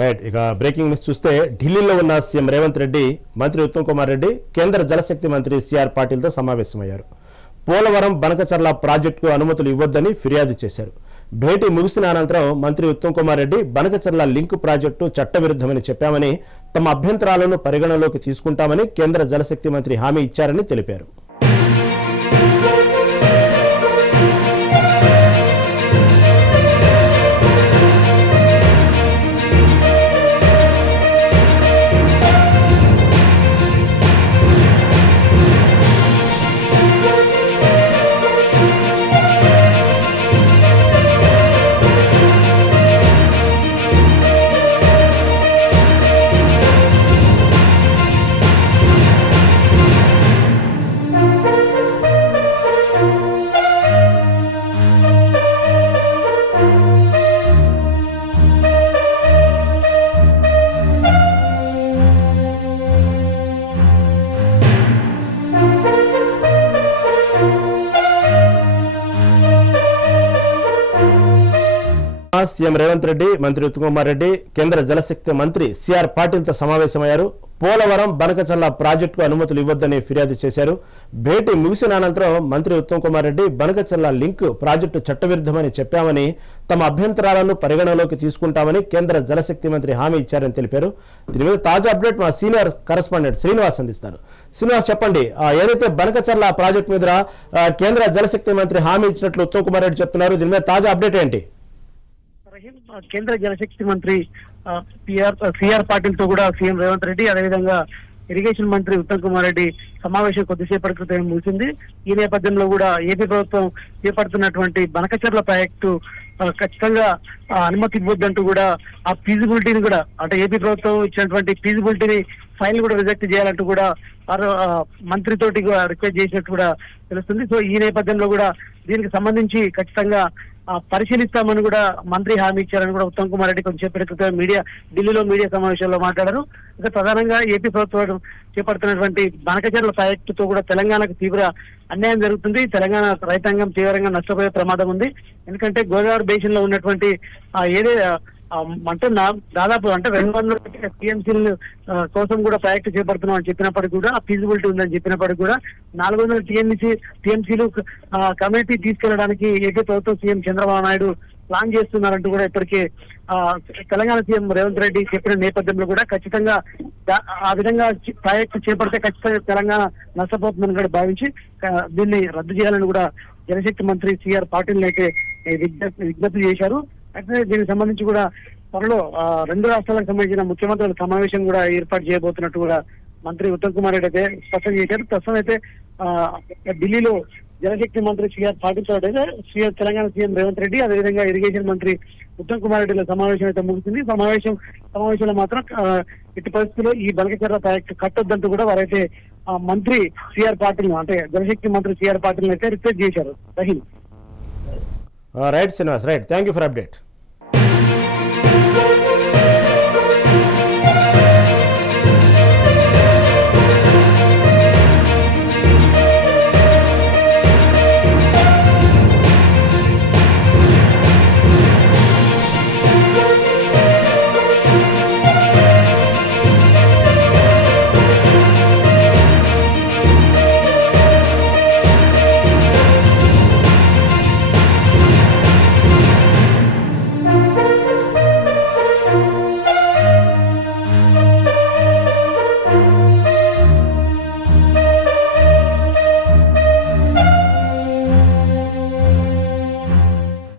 Right ఇక breaking news చూస్తే ఢిల్లీలో ఉన్న సీఎం రేవంత్ రెడ్డి మంత్రి ఉత్తమ్ కుమార్ రెడ్డి కేంద్ర జలశక్తి మంత్రి సిఆర్ పాటిల్తో సమావేశమయ్యారు. పోలవరం బనకచర్ల ప్రాజెక్టుకు అనుమతులు ఇవ్వొద్దని ఫిర్యాదు చేశారు. భేటీ ముగిసిన అనంతరం మంత్రి ఉత్తమ్ కుమార్ రెడ్డి బనకచర్ల లింక్ ప్రాజెక్టు చట్టవిరుద్ధమని చెప్పామని తమ అభ్యంతరాలను పరిగణలోకి తీసుకుంటామని కేంద్ర జలశక్తి మంత్రి హామీ ఇచ్చారని తెలిపారు. సీఎం రేవంత్ రెడ్డి మంత్రి ఉత్తమ్ కుమార్ రెడ్డి కేంద్ర జలశక్తి మంత్రి సిఆర్ పాటిల్తో సమావేశమయ్యారు. పోలవరం బనకచల్ల ప్రాజెక్టుకు అనుమతులు ఇవ్వద్దని ఫిర్యాదు చేశారు. భేటీ ముగిసిన అనంతరం మంత్రి ఉత్తమ్ కుమార్ రెడ్డి బనకచల్ల లింక్ ప్రాజెక్టు చట్టవిరుద్ధమని చెప్పామని తమ అభ్యంతరాలను పరిగణలోకి తీసుకుంటామని కేంద్ర జలశక్తి మంత్రి హామీ ఇచ్చారని తెలిపారు. దీని మీద తాజా అప్డేట్ మా సీనియర్ కరెస్పాండెంట్ శ్రీనివాస్ అందిస్తారు. శ్రీనివాస్ చెప్పండి ఏదైతే బనకచర్ల ప్రాజెక్టు మీద కేంద్ర జలశక్తి మంత్రి హామీ ఇచ్చినట్లు ఉత్తమ్ కుమార్ రెడ్డి చెప్తున్నారు దీని మీద తాజా అప్డేట్ ఏంటి? రహీం కేంద్ర జలశక్తి మంత్రి ఆ, పిఆర్ సిఆర్ పాటిల్తో కూడా సీఎం రేవంత్ రెడ్డి అదేవిధంగా ఇరిగేషన్ మంత్రి ఉత్తమ్ కుమార్ రెడ్డి సమావేశం కొద్దిసేపటి క్రితం ముగిసింది. ఈ నేపథ్యంలో కూడా ఏపీ ప్రభుత్వం చేపడుతున్నటువంటి బనకచర్ల ప్రాజెక్టు ఖచ్చితంగా అనుమతి ఇవ్వద్దంటూ కూడా ఆ ఫీజిబిలిటీని కూడా అంటే ఏపీ ప్రభుత్వం ఇచ్చినటువంటి ఫీజిబిలిటీని ఫైల్ కూడా రిజెక్ట్ చేయాలంటూ కూడా వారు మంత్రితోటి కూడా రిక్వెస్ట్ చేసినట్టు కూడా తెలుస్తుంది. సో ఈ నేపథ్యంలో కూడా దీనికి సంబంధించి ఖచ్చితంగా పరిశీలిస్తామని కూడా మంత్రి హామీ ఇచ్చారని కూడా ఉత్తమ్ కుమార్ రెడ్డి కొంచెం చెప్పిన క్రితం మీడియా ఢిల్లీలో మీడియా సమావేశంలో మాట్లాడారు. ఇంకా ప్రధానంగా ఏపీ ప్రభుత్వం చేపడుతున్నటువంటి బనకచర్ల ప్రాజెక్టుతో కూడా తెలంగాణకు తీవ్ర అన్యాయం జరుగుతుంది. తెలంగాణ రైతాంగం తీవ్రంగా నష్టపోయే ప్రమాదం ఉంది. ఎందుకంటే గోదావరి బేసిన్లో ఉన్నటువంటి ఆ, ఏదే అంటే దాదాపు అంటే రెండు వందల టీఎంసీలు కోసం కూడా ప్రాజెక్ట్ చేపడుతున్నాం అని చెప్పినప్పటికీ కూడా ఫీజిబిలిటీ ఉందని చెప్పినప్పటికీ కూడా నాలుగు వందల టీఎంసీ టీఎంసీలు కమిటీ తీసుకెళ్ళడానికి ఏపీ ప్రభుత్వం సీఎం చంద్రబాబు నాయుడు ప్లాన్ చేస్తున్నారంటూ కూడా ఇప్పటికే ఆ, తెలంగాణ సీఎం రేవంత్ రెడ్డి చెప్పిన నేపథ్యంలో కూడా ఖచ్చితంగా ఆ విధంగా ప్రాజెక్టు చేపడితే ఖచ్చితంగా తెలంగాణ నష్టపోతుందని కూడా భావించి దీన్ని రద్దు చేయాలని కూడా జలశక్తి మంత్రి సిఆర్ పాటిల్ అయితే విజ్ఞప్తి చేశారు. అయితే దీనికి సంబంధించి కూడా త్వరలో ఆ, రెండు రాష్ట్రాలకు సంబంధించిన ముఖ్యమంత్రుల సమావేశం కూడా ఏర్పాటు చేయబోతున్నట్టు కూడా మంత్రి ఉత్తమ్ కుమార్ రెడ్డి అయితే స్పష్టం చేశారు. ప్రస్తుతం అయితే ఆ, ఢిల్లీలో జలశక్తి మంత్రి సిఆర్ పాటిల్తో అయితే సిఆర్ తెలంగాణ సీఎం రేవంత్ రెడ్డి అదేవిధంగా ఇరిగేషన్ మంత్రి ఉత్తమ్ కుమార్ రెడ్డిల సమావేశం అయితే ముగిసింది. సమావేశం సమావేశంలో మాత్రం ఇటు ఎట్టి పరిస్థితుల్లో ఈ బలకచర్ర ప్రాజెక్టు కట్టొద్దంటూ కూడా వారైతే మంత్రి సిఆర్ పాటిల్ అంటే జలశక్తి మంత్రి సిఆర్ పాటిల్ అయితే రిక్వెస్ట్ చేశారు. Rahim. Uh, right, Sinhas, right. Thank you for update.